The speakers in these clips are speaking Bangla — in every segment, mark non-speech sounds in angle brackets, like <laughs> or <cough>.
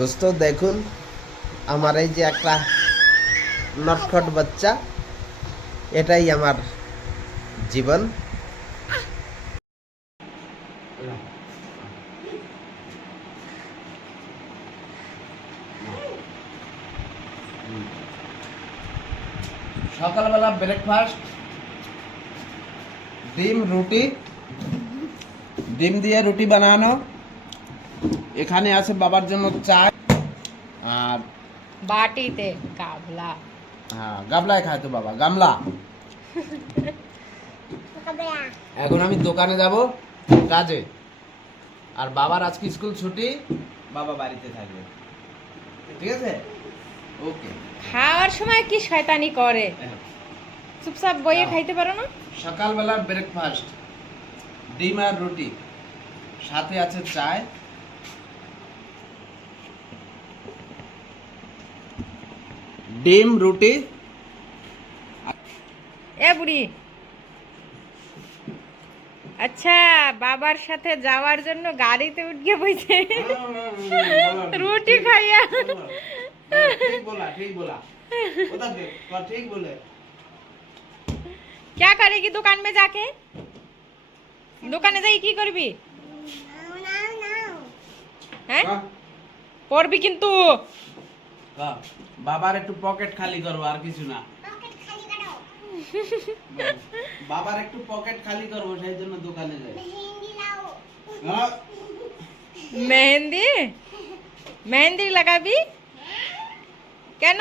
দোস্ত, দেখুন, আমার এই যে একটা নটখট বাচ্চা, এটাই আমার জীবন। সকালবেলা ব্রেকফাস্ট ডিম, রুটি, ডিম দিয়ে রুটি বানানো। এখানে আছে বাবার জন্য চা আর বাটিতে কাবলা হ্যাঁ গামলায় খায় তো বাবা গামলা। <laughs> এখন আমি দোকানে যাব কাজে। আর বাবার আজকে স্কুল ছুটি বাবা বাড়িতে থাকবে। ঠিক আছে? ওকে। খাওয়ার সময় কি শয়তানি করে? চুপচাপ বইয়ে খাইতে পারো না? সকালবেলা ব্রেকফাস্ট ডিম আর রুটি। সাথে আছে চায়। ডিম রুটি এ বুড়ি আচ্ছা বাবার সাথে যাওয়ার জন্য গাড়িতে উঠে বইছে রুটি খাইয়া ঠিক বলা ঠিক বলা ওটা দেখ ঠিক বলে क्या करेगी दुकान में जाके দোকানে যাই কি করবি হ্যাঁ পড়বি কিন্তু হ্যাঁ, বাবার একটু পকেট খালি করবো আর কিছু না বাবার একটু পকেট খালি করবো সেই জন্য দোকানে যাই হ্যাঁ, মেহেন্দি মেহেন্দি লাগাবি কেন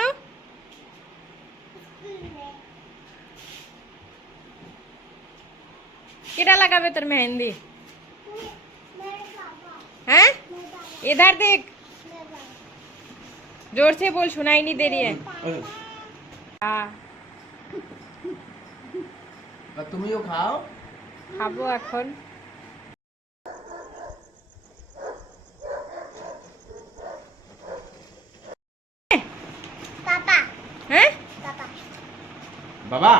কেটা লাগাবে তোর মেহেন্দি हैं इधर देख जोर से बोल सुनाई नहीं दे रही है ওই, हाँ, তা তুমিও খাও খাবো এখন হ্যাঁ বাবা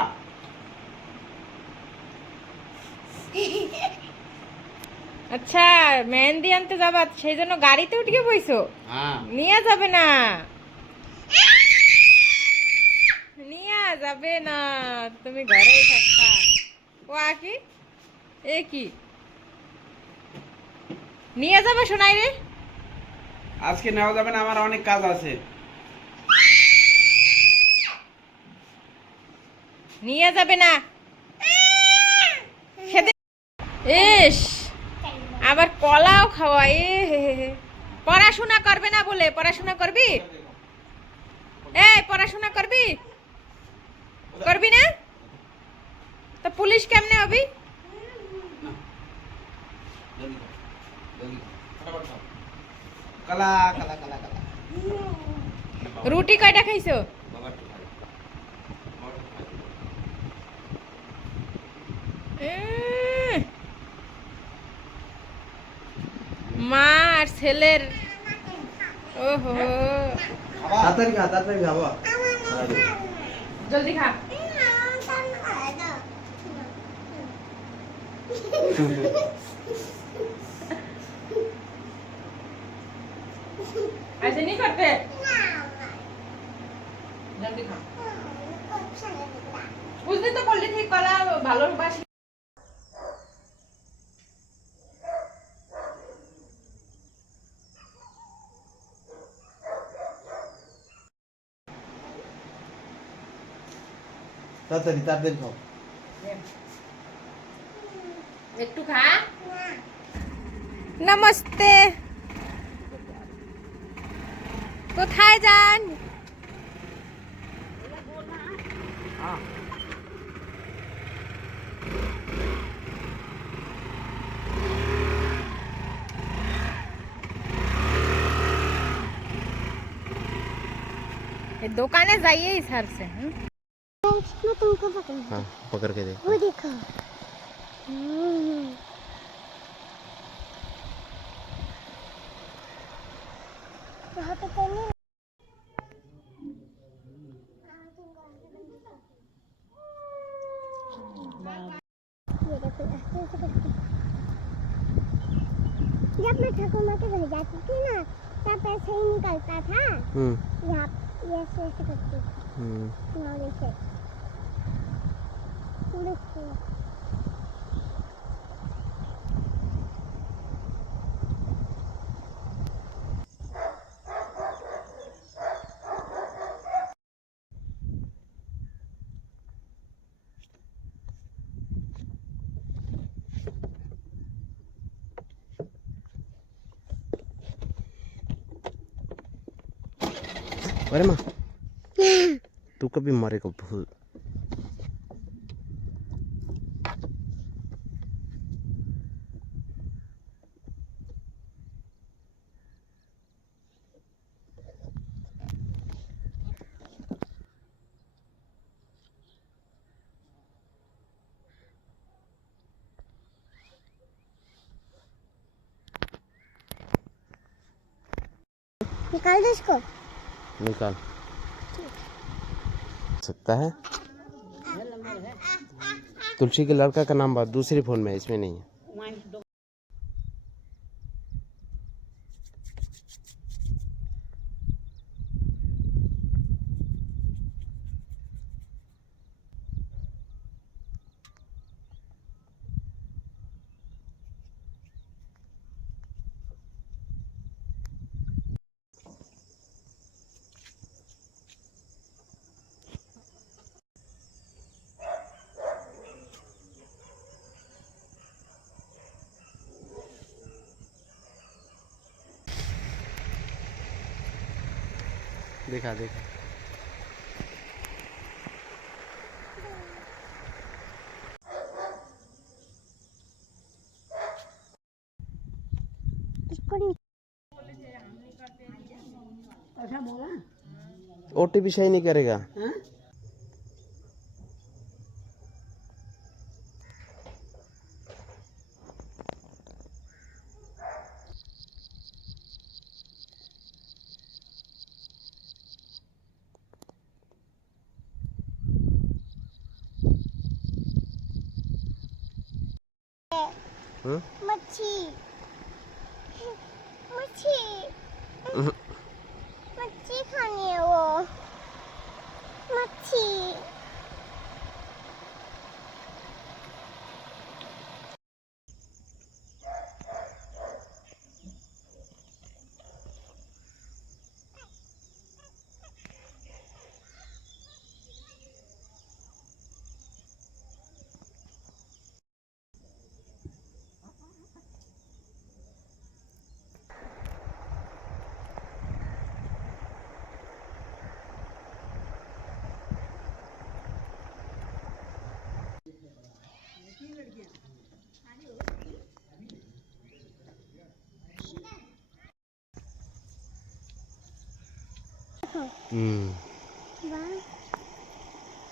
আচ্ছা মেহেন্দি আনতে যাবা সেই জন্য গাড়িতে উঠে বইছো? হ্যাঁ। নিয়ে যাবে না। নিয়ে যাবে না তুমি ঘরেই থাকতা ও কি? এ কি? নিয়ে যাবে শোনাই রে। আজকে নেওয়া যাবে না আমার অনেক কাজ আছে। নিয়ে যাবে না। ইস আবার কলাও খাওয়া এ হে হে হে। পড়াশোনা করবে না বলে, পড়াশোনা করবি? এই, পড়াশোনা করবি? করবি না? তো পুলিশ কেমনে হবি? রুটি কয়টা খাইছো? বাবা একটু খাই। বাবা একটু খাই। উম। মা আর ছেলের ওহো। তাড়াতাড়ি খা তাড়াতাড়ি খাব জলদি খা। <laughs> তাড়াতাড়ি তাড়াতাড়ি খাও। একটু খা। নমস্তে। কোথায় যান? দোকানে যাইয়ে স্যার হুম? मैं तुमको पकड़ हाँ पकड़ के दे वो देखो। वहाँ पे तो नहीं देखो जब मैं ठाकुर माँ के घर जाती थी ना तब ऐसे ही निकलता था। यहाँ ऐसे ऐसे करके हम्म नौले से पूरे से अरे माँ तू कभी मरेगा भूल निकाल दो इसको। निकाल। सकता है? तुलसी के लड़का का नाम बात दूसरे फ़ोन में इसमें नहीं है। देखा देखा। ओटीपी ओ टी पी सही नहीं करेगा। મચ્છી. મચ્છી. મચ્છી ખાની વો મચ્છી. है। मच्छी हम्म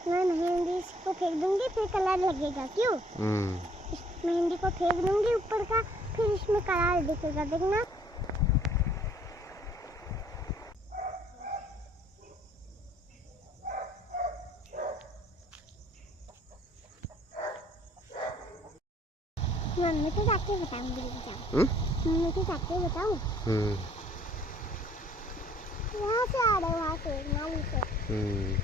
मैं मेहंदी इसको फेंक दूँगी फिर कलर लगेगा। क्यों? हम्म। मेहंदी को फेंक दूँगी ऊपर का फिर इसमें कलर दिखेगा देखना। मम्मी को जाके बताऊँगी बताऊँ हम्म। मम्मी को जाके बताऊँ? હમ.